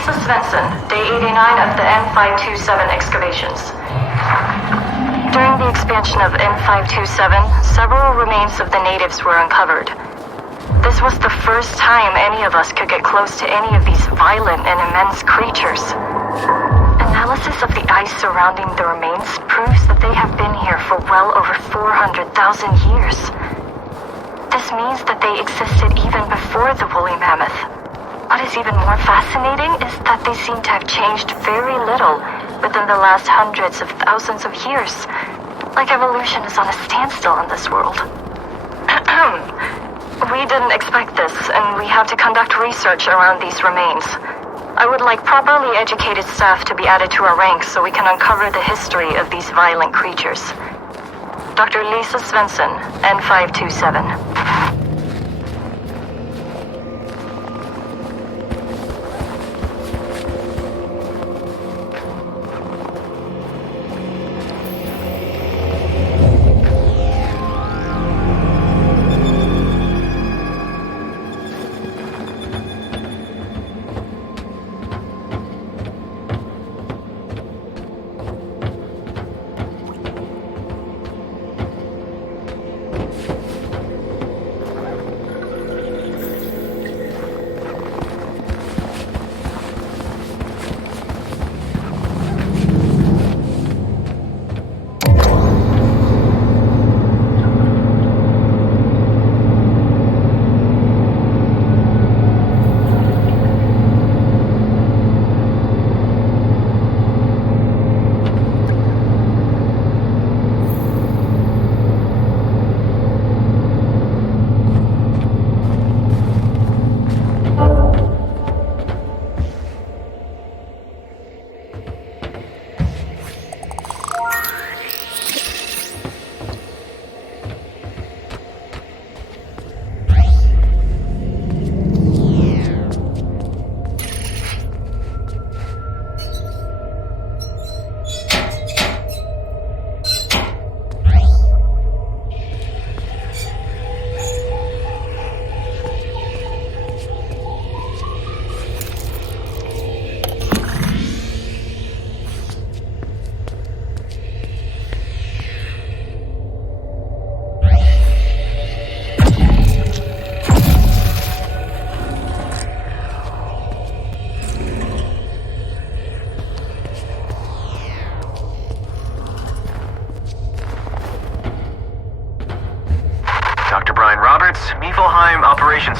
Lisa Svensson, day 89 of the N527 excavations. During the expansion of N527, several remains of the natives were uncovered. This was the first time any of us could get close to any of these violent and immense creatures. Analysis of the ice surrounding the remains proves that they have been here for well over 400,000 years. This means that they existed even before the woolly mammoth. What is even more fascinating is that they seem to have changed very little within the last hundreds of thousands of years. Like evolution is on a standstill in this world. We didn't expect this, and we have to conduct research around these remains. I would like properly educated staff to be added to our ranks so we can uncover the history of these violent creatures. Dr. Lisa Svensson, N527.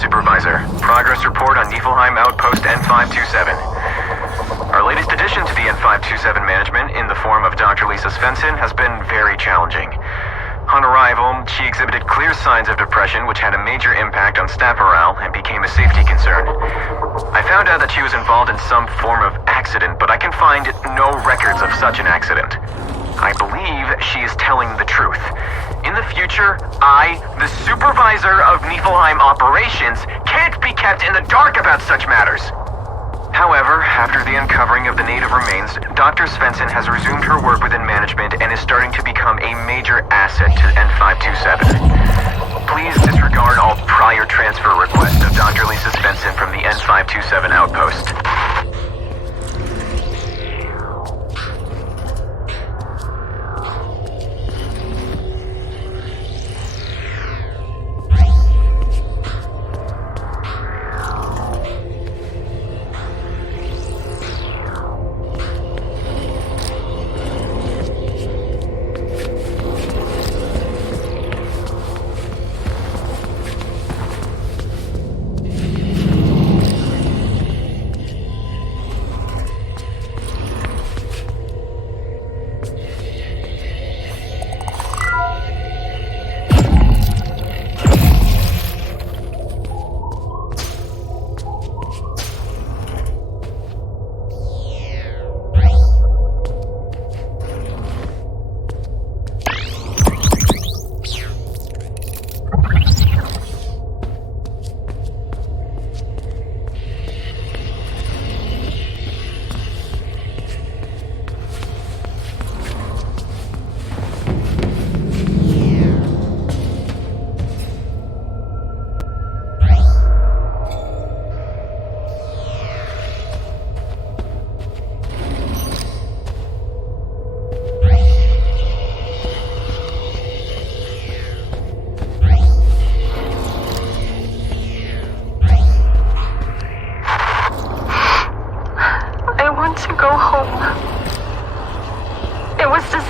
Supervisor. Progress report on Niflheim Outpost N527. Our latest addition to the N527 management, in the form of Dr. Lisa Svensson, has been very challenging. On arrival, she exhibited clear signs of depression, which had a major impact on staff morale and became a safety concern. I found out that she was involved in some form of accident, but I can find no records of such an accident. I believe she is telling the truth. In the future, I, the supervisor of Niflheim operations, can't be kept in the dark about such matters. However, after the uncovering of the native remains, Dr. Svensson has resumed her work within management and is starting to become a major asset to N527. Please disregard all prior transfer requests of Dr. Lisa Svensson from the N527 outpost.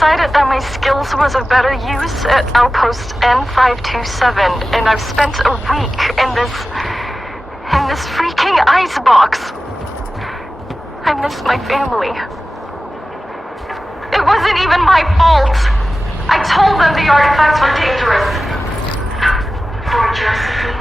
decided that my skills was of better use at Outpost N527, and I've spent a week in this freaking icebox. I miss my family. It wasn't even my fault. I told them the artifacts were dangerous. Poor Josephine.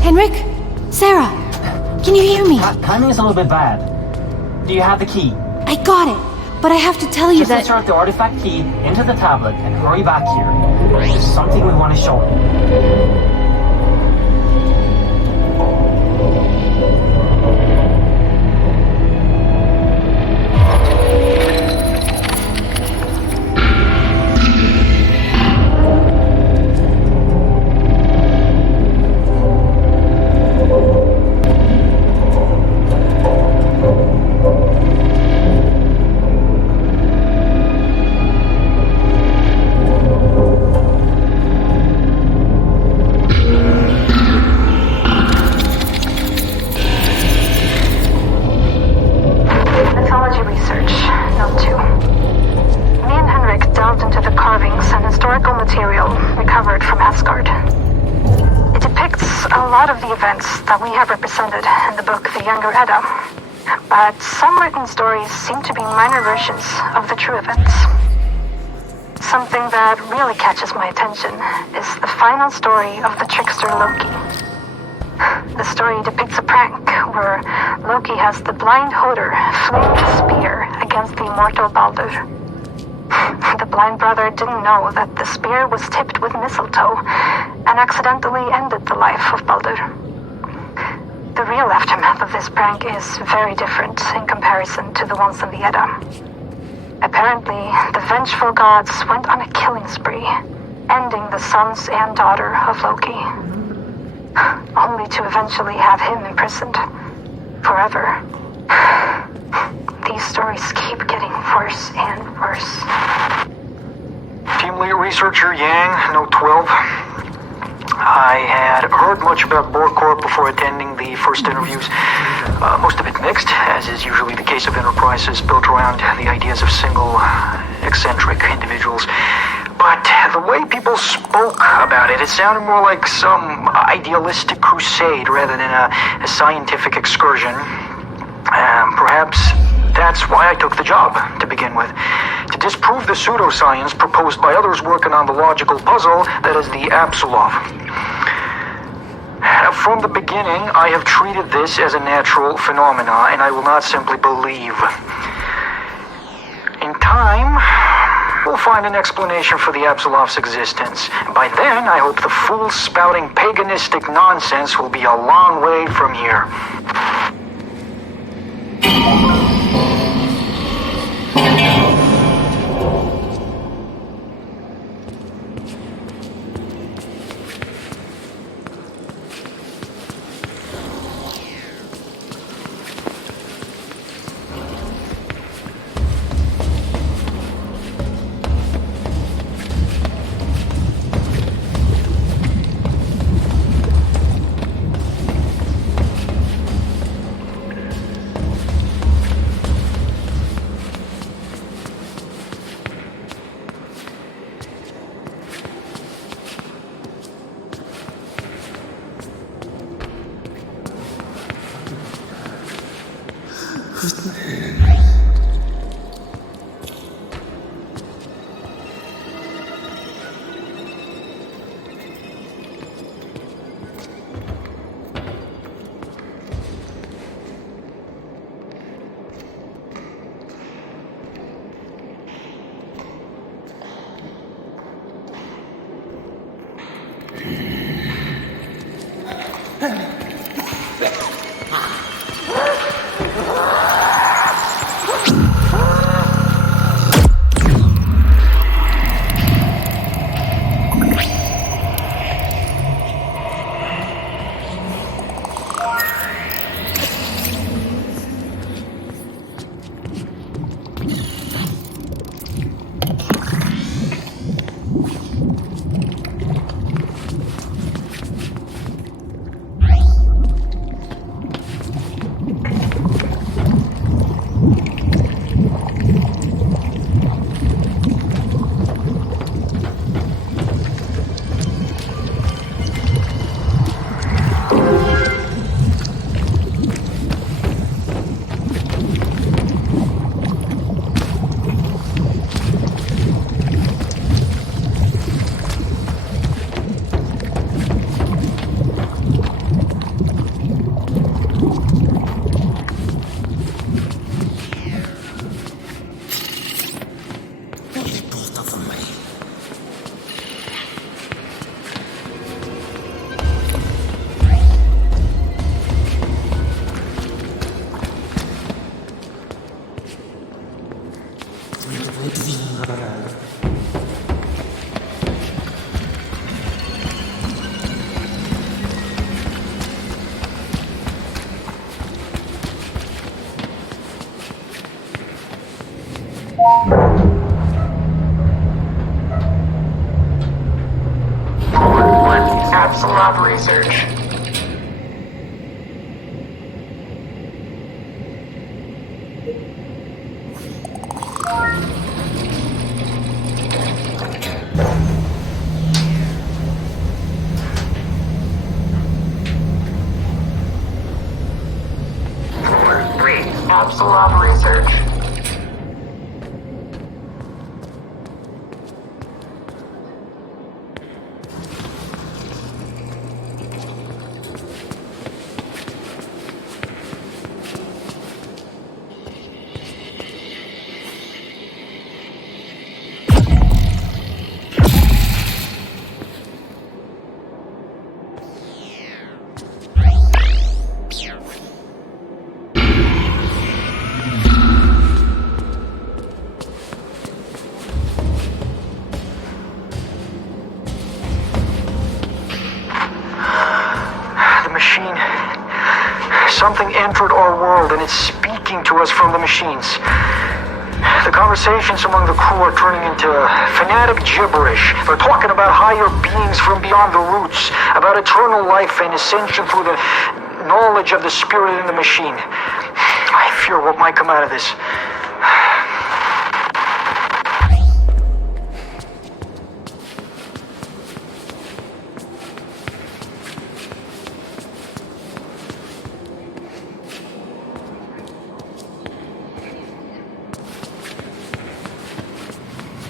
Henrik? Sarah? Can you hear me? Timing is a little bit bad. Do you have the key? I got it, but I have to tell you Just that... insert the artifact key into the tablet and hurry back here. There's something we want to show you. That we have represented in the book The Younger Edda, but some written stories seem to be minor versions of the true events. Something that really catches my attention is the final story of the trickster Loki. The story depicts a prank where Loki has the blind Hoder fling a spear against the immortal Baldur. The blind brother didn't know that the spear was tipped with mistletoe and accidentally ended the life of Baldur. The real aftermath of this prank is very different in comparison to the ones in the Edda. Apparently, the vengeful gods went on a killing spree, ending the sons and daughter of Loki, only to eventually have him imprisoned forever. These stories keep getting worse and worse. Team lead researcher Yang, Note 12. I had heard much about Borcorp before attending the first interviews. Most of it mixed, as is usually the case of enterprises built around the ideas of single, eccentric individuals. But the way people spoke about it, it sounded more like some idealistic crusade rather than a scientific excursion. Perhaps that's why I took the job, to begin with. To disprove the pseudoscience proposed by others working on the logical puzzle that is the Apsulov. From the beginning, I have treated this as a natural phenomena, and I will not simply believe. In time, we'll find an explanation for the Apsulov's existence. By then, I hope the fool spouting paganistic nonsense will be a long way from here. Apsulov research. Apsulov research. Something entered our world and it's speaking to us from the machines. The conversations among the crew are turning into fanatic gibberish. They're talking about higher beings from beyond the roots, about eternal life and ascension through the knowledge of the spirit in the machine. I fear what might come out of this.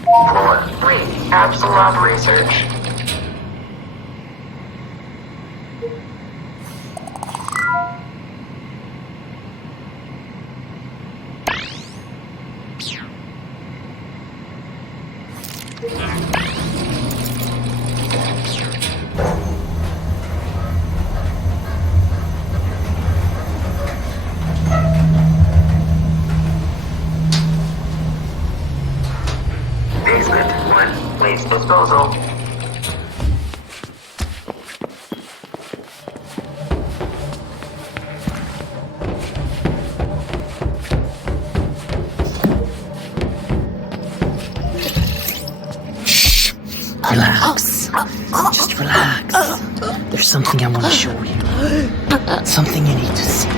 Floor 3, Apsulov research. Basement 1, waste disposal. Relax. Just relax. There's something I want to show you. Something you need to see.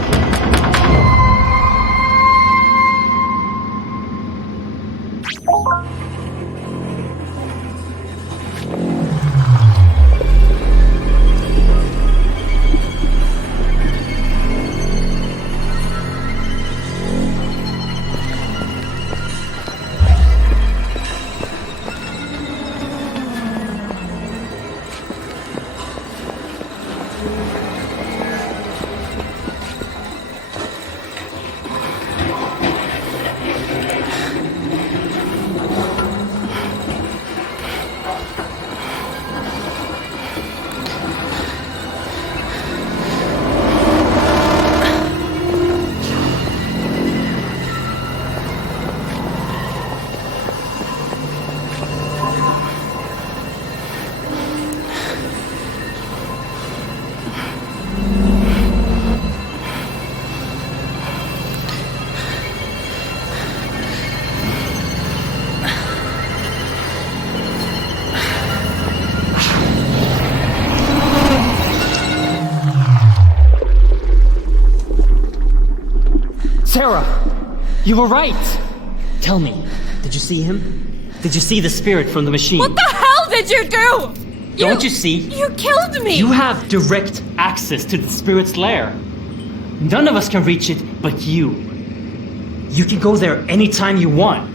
Sarah, you were right. Tell me, did you see him? Did you see the spirit from the machine? What the hell did you do? Don't you see? You killed me! You have direct access to the spirit's lair. None of us can reach it but you. You can go there anytime you want.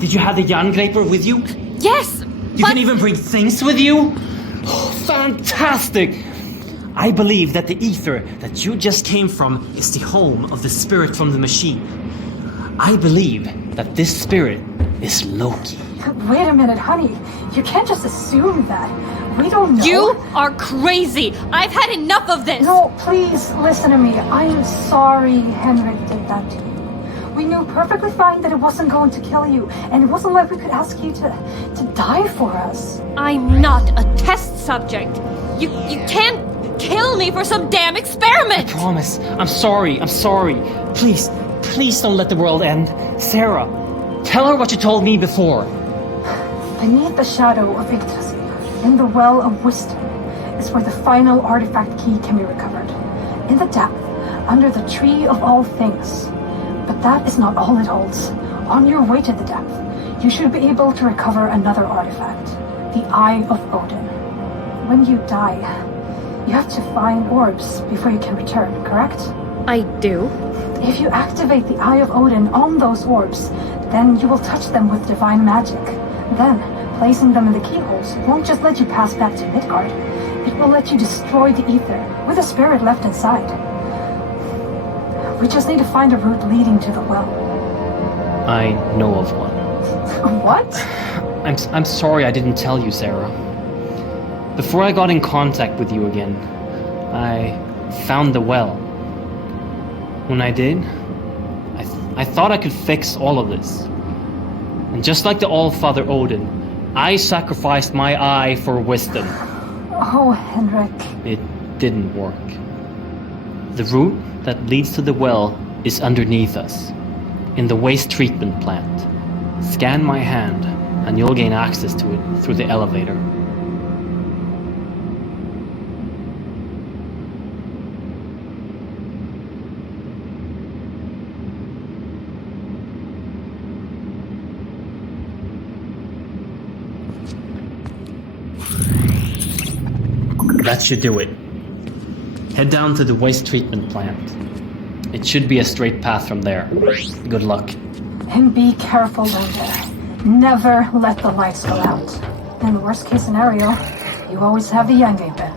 Did you have the Jangreper with you? Yes, You can even bring things with you? Oh, fantastic! I believe that the ether that you just came from is the home of the spirit from the machine. I believe that this spirit is Loki. Wait a minute, honey. You can't just assume that. We don't know. You are crazy! I've had enough of this! No, please listen to me. I am sorry Henrik did that to you. We knew perfectly fine that it wasn't going to kill you, and it wasn't like we could ask you to die for us. I'm not a test subject. You can't kill me for some damn experiment! I promise. I'm sorry. Please don't let the world end. Sarah, tell her what you told me before. Beneath the shadow of Yggdrasil, in the well of wisdom, is where the final artifact key can be recovered. In the depth, under the tree of all things. But that is not all it holds. On your way to the depth, you should be able to recover another artifact, the Eye of Odin. When you die, you have to find orbs before you can return, correct? I do. If you activate the Eye of Odin on those orbs, then you will touch them with divine magic. Then, placing them in the keyholes won't just let you pass back to Midgard. It will let you destroy the ether with the spirit left inside. We just need to find a route leading to the well. I know of one. What? I'm sorry I didn't tell you, Sarah. Before I got in contact with you again, I found the well. When I did, I thought I could fix all of this. And just like the All-Father Odin, I sacrificed my eye for wisdom. Oh, Henrik. It didn't work. The route that leads to the well is underneath us, in the waste treatment plant. Scan my hand, and you'll gain access to it through the elevator. That should do it. Head down to the waste treatment plant. It should be a straight path from there. Good luck. And be careful down there. Never let the lights go out. In the worst case scenario, you always have the Yang pen.